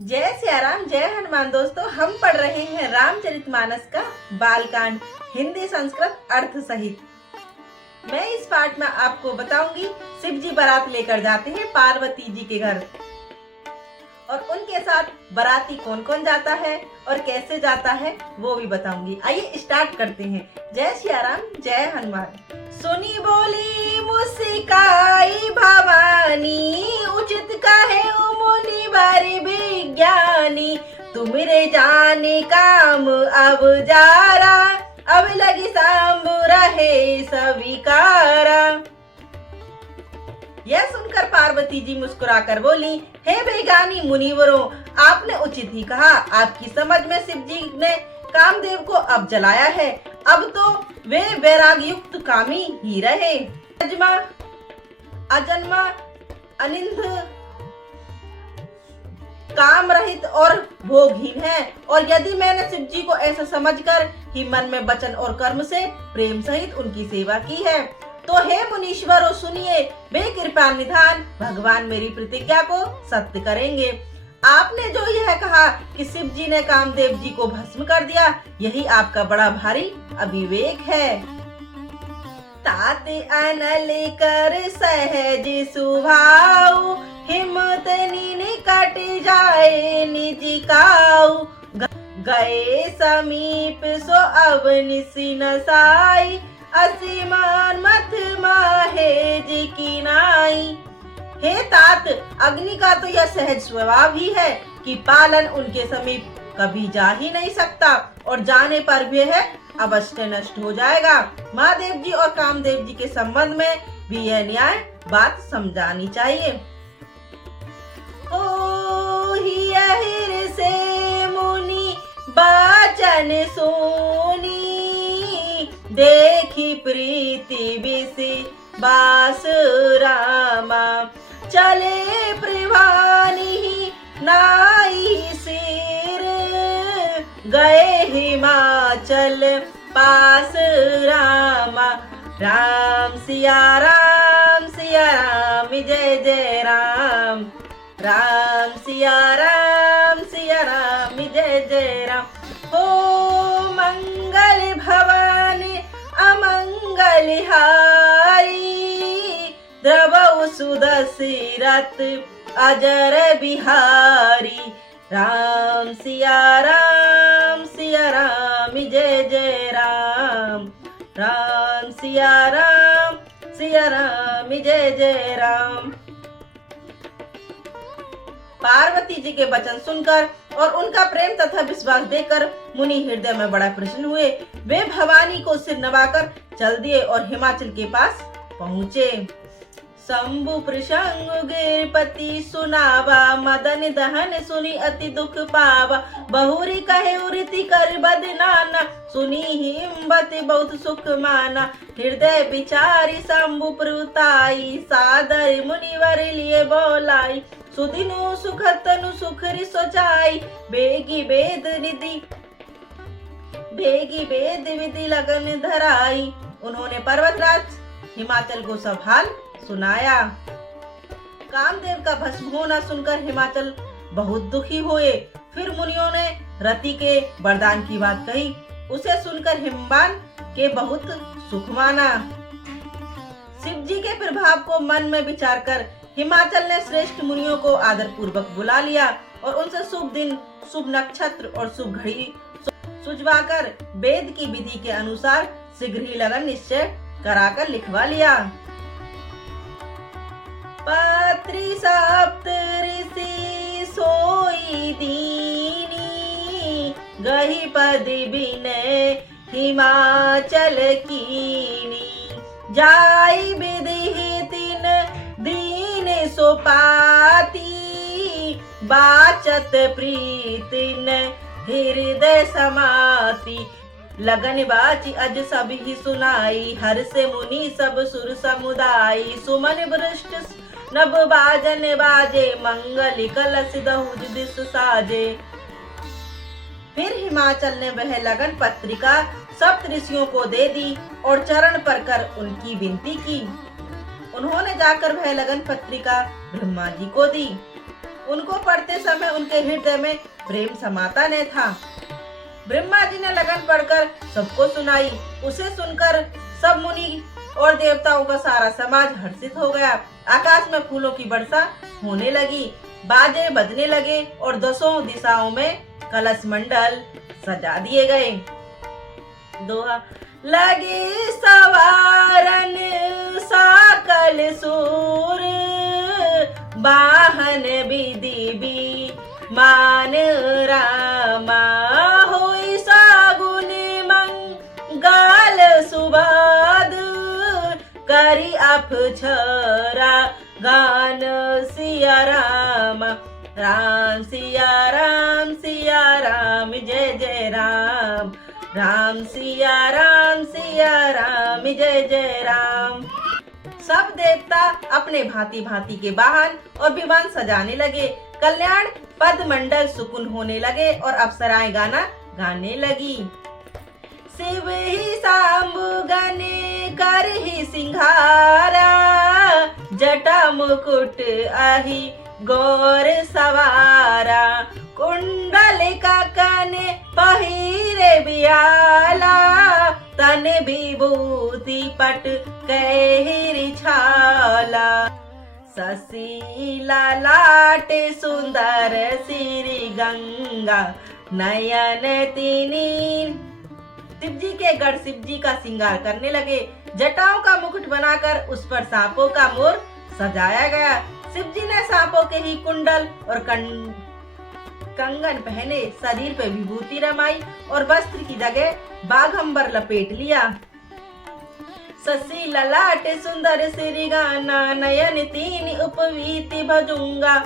जय सिया राम, जय हनुमान। दोस्तों, हम पढ़ रहे हैं रामचरितमानस का बालकांड हिंदी संस्कृत अर्थ सहित। मैं इस पाठ में आपको बताऊंगी शिव जी बारात लेकर जाते हैं पार्वती जी के घर और उनके साथ बाराती कौन कौन जाता है और कैसे जाता है वो भी बताऊंगी। आइए स्टार्ट करते हैं। जय सिया राम, जय हनुमान। सुनी बोली मुस्काई भवानी, उचित कहे मुनि बारी विज्ञानी। तुमरे जाने काम अब जारा, अब लगी सांबु रहे सविकारा। यह सुनकर पार्वती जी मुस्कुराकर बोली, हे बेगानी मुनिवरों, आपने उचित ही कहा। आपकी समझ में शिव जी ने कामदेव को अब जलाया है। अब तो वे वैराग युक्त कामी ही रहे। अजन्मा अनिंद काम रहित और भोगहीन है। और यदि मैंने शिव जी को ऐसा समझकर ही मन में वचन और कर्म से प्रेम सहित उनकी सेवा की है, तो हे मुनीश्वरों सुनिए, वे कृपा निधान भगवान मेरी प्रतिज्ञा को सत्य करेंगे। आपने जो यह कहा कि शिव जी ने कामदेव जी को भस्म कर दिया, यही आपका बड़ा भारी अविवेक है। तात अनल कर सहज सुभाऊ, हिम्मत निकट जाए निज काऊ। गए समीप सो अब निसि नसाई, असीमान मत माहेज की नाई। हे तात, अग्नि का तो यह सहज स्वभाव ही है कि पालन उनके समीप कभी जा ही नहीं सकता और जाने पर भी है अवश्य नष्ट हो जाएगा। महादेव जी और कामदेव जी के संबंध में भी यह न्याय बात समझानी चाहिए। ओ हियर से मुनि बाचन सोनी, देखी प्रीति बिसि बास रामा। चले प्रभानी नाई सिर, गए हिमाचल पास रामा। राम सिया राम, सिया राम जय जय राम। राम सिया राम, सिया राम जय जय राम। हो मंगल भवानी अमंगल हारी, द्रवौ सुदशरथ अजर बिहारी। राम सिया राम, सिया राम जय जय राम। राम सिया राम, सिया राम जय जय राम। पार्वती जी के वचन सुनकर और उनका प्रेम तथा विश्वास देखकर मुनि हृदय में बड़ा प्रसन्न हुए। वे भवानी को सिर नवाकर चल दिए और हिमाचल के पास पहुँचे। शंभु प्रसंग गिरपति सुनावा, मदन दहन सुनी अति दुख पावा। बहुरी कहे उरिति कर बदनाना, सुनी हिम्मत बहुत सुख माना। हृदय विचारी शंभु प्रताई, सादर मुनिवर लिए बोलाई। सुदिनु सुख तनु सुखरी सोचाई, बेगी वेद विधि लगन धराई। उन्होंने पर्वतराज हिमाचल को सब हाल सुनाया। कामदेव का भस्म होना सुनकर हिमाचल बहुत दुखी हुए। फिर मुनियों ने रति के वरदान की बात कही। उसे सुनकर हिमवान के बहुत सुख माना। शिव जी के प्रभाव को मन में विचार कर हिमाचल ने श्रेष्ठ मुनियों को आदर पूर्वक बुला लिया और उनसे शुभ दिन, शुभ नक्षत्र और शुभ घड़ी सुझवाकर वेद की विधि के अनुसार शीघ्र ही लगन निश्चय कराकर लिखवा लिया। पात्री सप्त ऋषि सोई दीनी, गही पद बिनय हिमाचल कीनी। जाई विधि तीन दीन सोपाती, बाचत प्रीतिन हृदय समाती। लगन बाची अज सब ही सुनाई, हर से मुनि सब सुर समुदाय। सुमन वृष्ट नभ बाजन बाजे, मंगल कलश दहुज दिस साजे। फिर हिमाचल ने वह लगन पत्रिका सप्त ऋषियों को दे दी और चरण पर कर उनकी विनती की। उन्होंने जाकर वह लगन पत्रिका ब्रह्मा जी को दी। उनको पढ़ते समय उनके हृदय में प्रेम समाता न था। ब्रह्मा जी ने लगन पढ़कर सबको सुनाई। उसे सुनकर सब मुनि और देवताओं का सारा समाज हर्षित हो गया। आकाश में फूलों की वर्षा होने लगी, बाजे बजने लगे और दसों दिशाओं में कलश मंडल सजा दिए गए। दोहा। लगे सवारन साकल सूर, वाहन विधि मान रामा, होई सागुन मंगल सुबाद, करी अफछरा गान सिया राम। राम सिया राम जय जय राम, राम सिया राम जय जय राम। सब देवता अपने भांति भांति के वाहन और विमान सजाने लगे। कल्याण पद मंडल सुकुन होने लगे और अप्सराएं गाना गाने लगी। शिव ही सांबु गने कर ही सिंघारा, जटा मुकुट आही गौर सवारा, कुंडल का कने पहिरे बियाला, तन विभूति पट कहरी छाला, शशि ललाट सुंदर श्री गंगा, नयन तिनी। शिव जी के गढ़ शिव जी का श्रृंगार करने लगे। जटाओं का मुकुट बनाकर उस पर सांपों का मोर सजाया गया। शिव जी ने सांपों के ही कुंडल और कंगन पहने, शरीर पे विभूति रमाई और वस्त्र की जगह बाघंबर लपेट लिया। शशि ललाट सुंदर श्री गाना, नयन तीन उपवीति भजुंगा,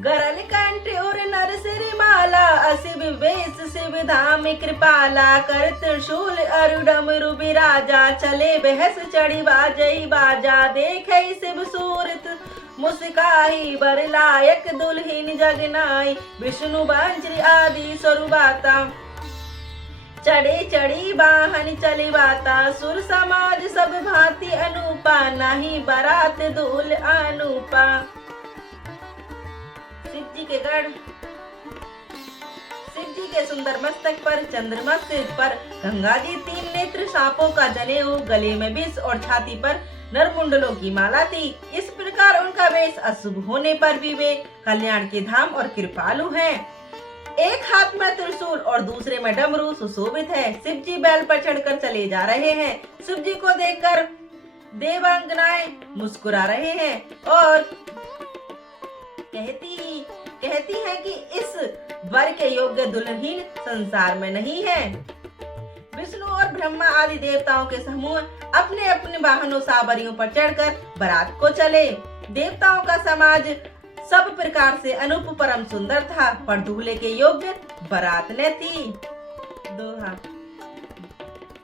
गरल कंठ और नर सिर माला, असिब वेश शिव धाम कृपाला, कर त्रिशूल अरुडमरु बिराजा, चले बहस चढ़ी बाजई बाजा, देखे शिव सूरत मुस्काई, बर लायक दुल्हिन जगनाई, विष्णु वज्र आदि स्वरूपाता, चढ़े चढ़ी वाहन चली बाता, सुर समाज सब भांति अनुपा, नहीं बरात दूल अनुपा। शिव जी के गढ़ शिव जी के सुंदर मस्तक पर चंद्रमा सिर पर गंगा जी, तीन नेत्र सांपों का जनेऊ, गले में विष और छाती पर नरमुंडलों की माला थी। इस प्रकार उनका वेश अशुभ होने पर भी वे कल्याण के धाम और कृपालु हैं। एक हाथ में त्रिशूल और दूसरे में डमरू सुशोभित है। शिव जी बैल पर चढ़कर चले जा रहे हैं। शिव जी को देखकर देवांगनाएं मुस्कुरा रहे हैं और कहती है कि इस वर के योग्य दुल्हन संसार में नहीं है। विष्णु और ब्रह्मा आदि देवताओं के समूह अपने अपने वाहनों सावरियों पर चढ़कर बारात को चले। देवताओं का समाज सब प्रकार से अनूप परम सुंदर था, पर दूल्हे के योग्य बारात न थी। दोहा।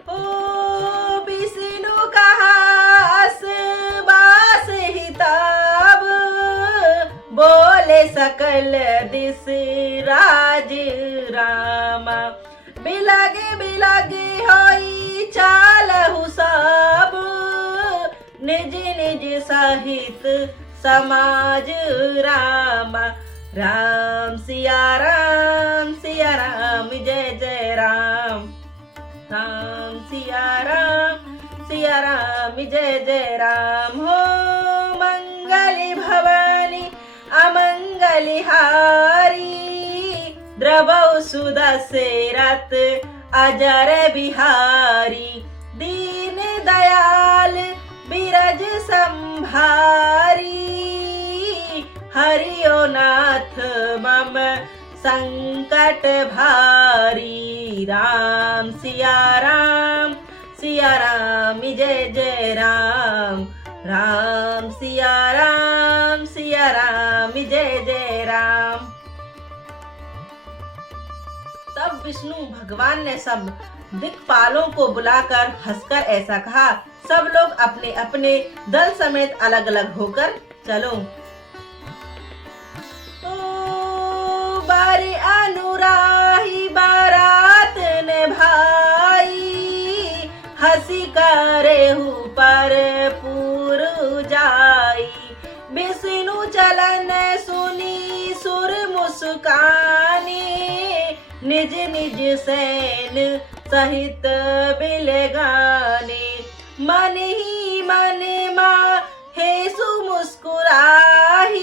ओ विष्णु कहास बास हिताब, बोले सकल दिस राज रामा, बिलगे बिलगे होई चालहु सब, निज निज सहित समाज रामा। राम सिया राम जय जय राम, राम सिया राम जय जय राम। हो मंगली भवानी अमंगली हारी, द्रवौ सुदशरथ अजर बिहारी, दीन दयाल बिरज संभारी, हरियो नाथ मम संकट भारी। राम सिया राम जय जय राम, राम सिया राम जय जय राम। तब विष्णु भगवान ने सब दिक्पालों को बुलाकर हंसकर ऐसा कहा, सब लोग अपने अपने दल समेत अलग अलग होकर चलो। ओ बारे अनुराही बारात ने भाई, हंसी करेहु पर पूर जाई, विष्णु चलन सुनी निज निज सैन सहित बिलगाने। मन ही मन मा हे सुमुस्कुराही,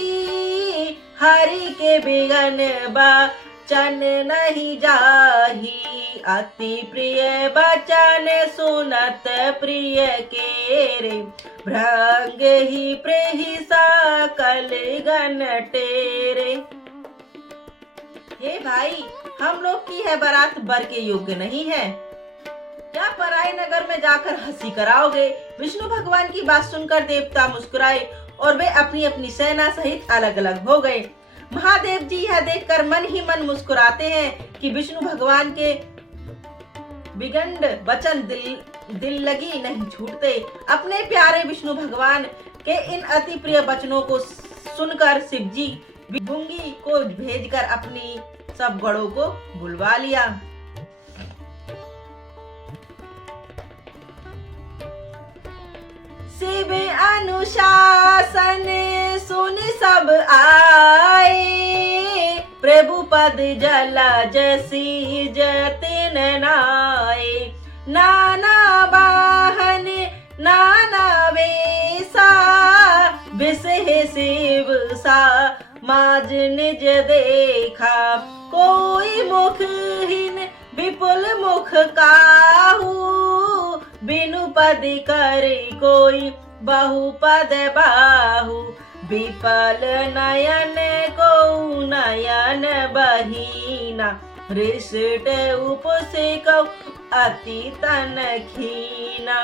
हरि के बिगन बचन नहीं जाही। अति प्रिय बचन सुनत प्रिय केरे, भ्रंग ही प्रेहि सकल गण टेरे। हे भाई, हम लोग की है बारात बर के योग्य नहीं है, क्या पराए नगर में जाकर हंसी कराओगे। विष्णु भगवान की बात सुनकर देवता मुस्कुराए और वे अपनी अपनी सेना सहित अलग अलग हो गए। महादेव जी यह देखकर मन ही मन मुस्कुराते हैं कि विष्णु भगवान के विगंड वचन दिल लगी नहीं छूटते। अपने प्यारे विष्णु भगवान के इन अति प्रिय वचनों को सुनकर शिव जी भृंगी को भेजकर अपनी सब गणों को बुलवा लिया। शिव अनुशासन सुन सब आए, प्रभु पद जलज सीजतिन नाए। नाना वाहन नाना वेसा, बिसहे शिव सा माज निज देखा। कोई मुखहीन विपुल मुख काहू, बिनु पद कर कोई बहुपद बाहु। विपल नयन को नयन बहीना, हृष्ट उपसिक अति तन खीना।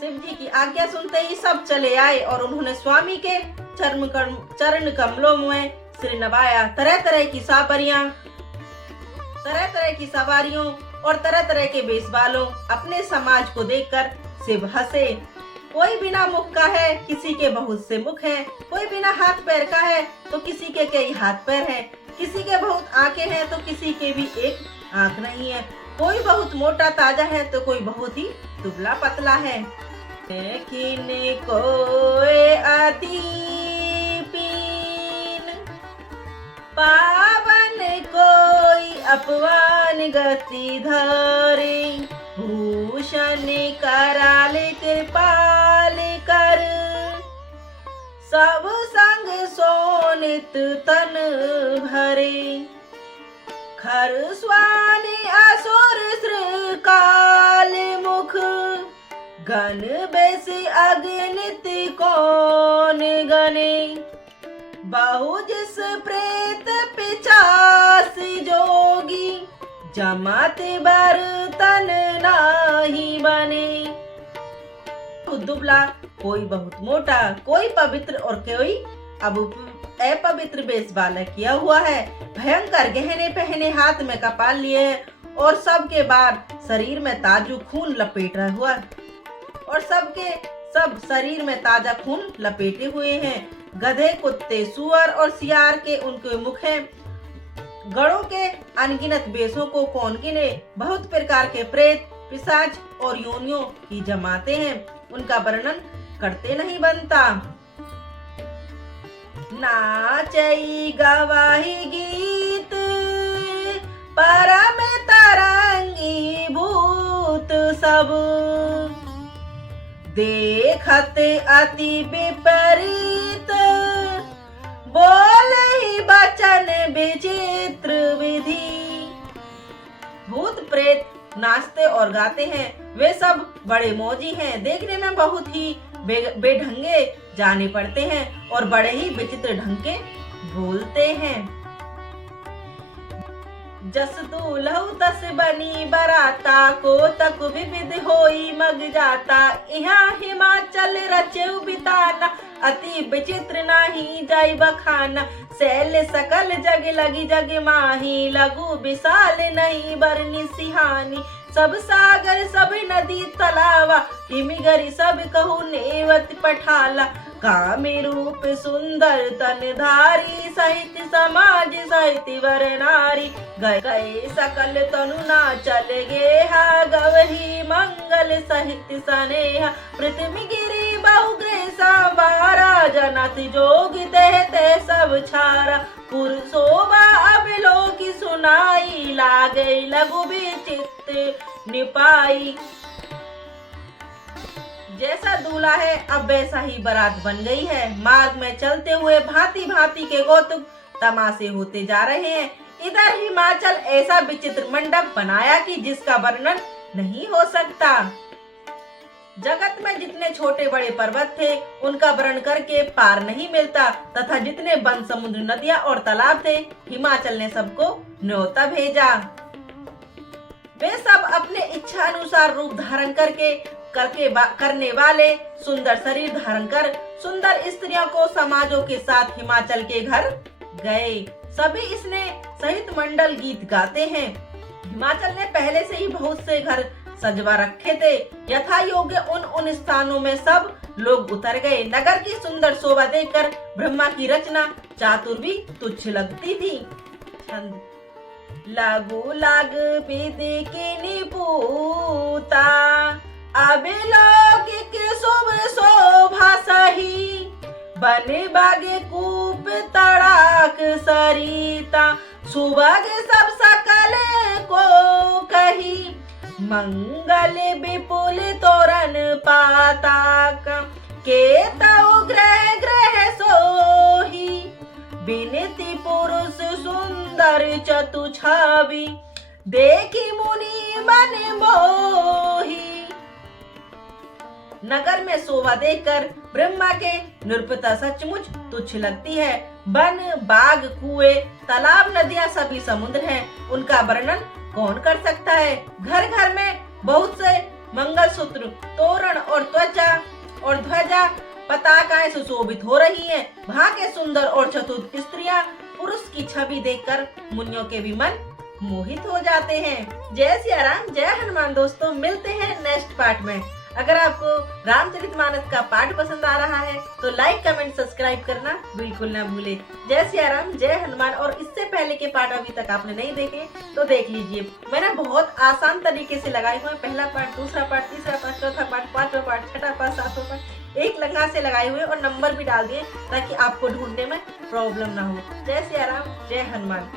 शिव जी की आज्ञा सुनते ही सब चले आए और उन्होंने स्वामी के चरण कमलों में सिर नवाया। तरह तरह की सवारियों और तरह तरह के बेस वालों अपने समाज को देखकर शिव हंसे। कोई बिना मुख का है, किसी के बहुत से मुख हैं। कोई बिना हाथ पैर का है तो किसी के कई हाथ पैर हैं। किसी के बहुत आंखें हैं तो किसी के भी एक आंख नहीं है। कोई बहुत मोटा ताजा है तो कोई बहुत ही दुबला पतला है। किने कोई अति पीन, पावन कोई अपमान गति धरे। भूषण कराल कृपाल कर, सब संग सोनित तन भरे। खर स्वानि असुर श्रृकाल मुख, गण बेसी अगणित कौन गणे। बहु जिस प्रेत पिचास जोगी, जमात बर्तन नाही बने। दुबला, कोई बहुत मोटा, कोई पवित्र और कोई अपवित्र वेश वाला किया हुआ है। भयंकर गहने पहने, हाथ में कपाल लिए और सबके बाद शरीर में ताजू खून लपेटा हुआ और सब शरीर में ताजा खून लपेटे हुए हैं। गधे, कुत्ते, सुअर और सियार के उनके मुख हैं। गणों के अनगिनत बेशों को कौन गिने। बहुत प्रकार के प्रेत, पिशाच और योनियों की जमाते हैं, उनका वर्णन करते नहीं बनता। नाचई गवाही गीत, परम तरंगी भूत सब। देखत अति विपरीत, बोले बचन विचित्र विधि। भूत प्रेत नाचते और गाते हैं, वे सब बड़े मौजी हैं। देखने में बहुत ही बेढंगे जाने पड़ते हैं और बड़े ही विचित्र ढंग के बोलते हैं। जस दूल्हु तस बनी बराता, को तक विविध होई मग जाता। यहाँ हिमाचल रचेउ बिताना, अति विचित्र नाही जाई बखाना। सैल सकल जग लगी जग माही, लघु विशाल नहीं बरनी सिहानी। सब सागर सब नदी तलावा, हिमिगरी सब कहू नेवत पठाला। कामी रूप सुंदर तन धारी, सहित समाज सहित वर नारी। गए सकल तनु ना चले गेहा, गवही मंगल सहित सनेहा। पृथ्वी गिरी बहु गए संवारा, जनत जोग देते सब छारा। पुर शोभा अब लोकी सुन सुनाई, लागे लघु विचित्र निपाई। जैसा दूल्हा है अब वैसा ही बारात बन गई है। मार्ग में चलते हुए भांति भांति के कौतुक तमाशे होते जा रहे हैं। इधर हिमाचल ऐसा विचित्र मंडप बनाया कि जिसका वर्णन नहीं हो सकता। जगत में जितने छोटे बड़े पर्वत थे उनका वर्णन करके पार नहीं मिलता, तथा जितने वन समुद्र नदियां और तालाब थे हिमाचल ने सबको न्योता भेजा। वे सब अपने इच्छा अनुसार रूप धारण करने वाले सुंदर शरीर धारण कर सुंदर स्त्रियों को समाजों के साथ हिमाचल के घर गए। सभी इसने सहित मंडल गीत गाते हैं। हिमाचल ने पहले से ही बहुत से घर सजवा रखे थे। यथा योग्य उन स्थानों में सब लोग उतर गए। नगर की सुंदर शोभा देखकर ब्रह्मा की रचना चातुर भी तुच्छ लगती थी। छंद। लागू लाग विधि की निपुता, अबे लौकिक शुभ शोभा सही, बने बागे कूप तड़ाक सरिता, सुबह सब सकल को कही, मंगल विपुल तोरण पाताक, के तौ ग्रह ग्रह सोही, बिनती पुरुष सुंदर चतु छवि, देखी मुनि मन मोही। नगर में शोभा देखकर ब्रह्मा के नृपता सचमुच तुच्छ लगती है। वन बाग कुएं तालाब नदियां सभी समुद्र हैं, उनका वर्णन कौन कर सकता है। घर घर में बहुत से मंगलसूत्र, तोरण और ध्वजा पताकाएं सुशोभित हो रही हैं। वहाँ के सुंदर और चतुर स्त्रियां पुरुष की छवि देखकर मुनियों के भी मन मोहित हो जाते हैं। जय सिया राम, जय हनुमान। दोस्तों मिलते हैं नेक्स्ट पार्ट में। अगर आपको रामचरितमानस का पाठ पसंद आ रहा है तो लाइक कमेंट सब्सक्राइब करना बिल्कुल ना भूले। जय सिया राम, जय हनुमान। और इससे पहले के पाठ अभी तक आपने नहीं देखे तो देख लीजिए। मैंने बहुत आसान तरीके से लगाए हुए पहला पाठ, दूसरा पाठ, तीसरा पाठ, चौथा पाठ, पांचवा पाठ, छठा पाठ, सातवां पाठ, एक लगा से लगाए हुए और नंबर भी डाल दिए ताकि आपको ढूंढने में प्रॉब्लम ना हो। जय सिया राम, जय हनुमान।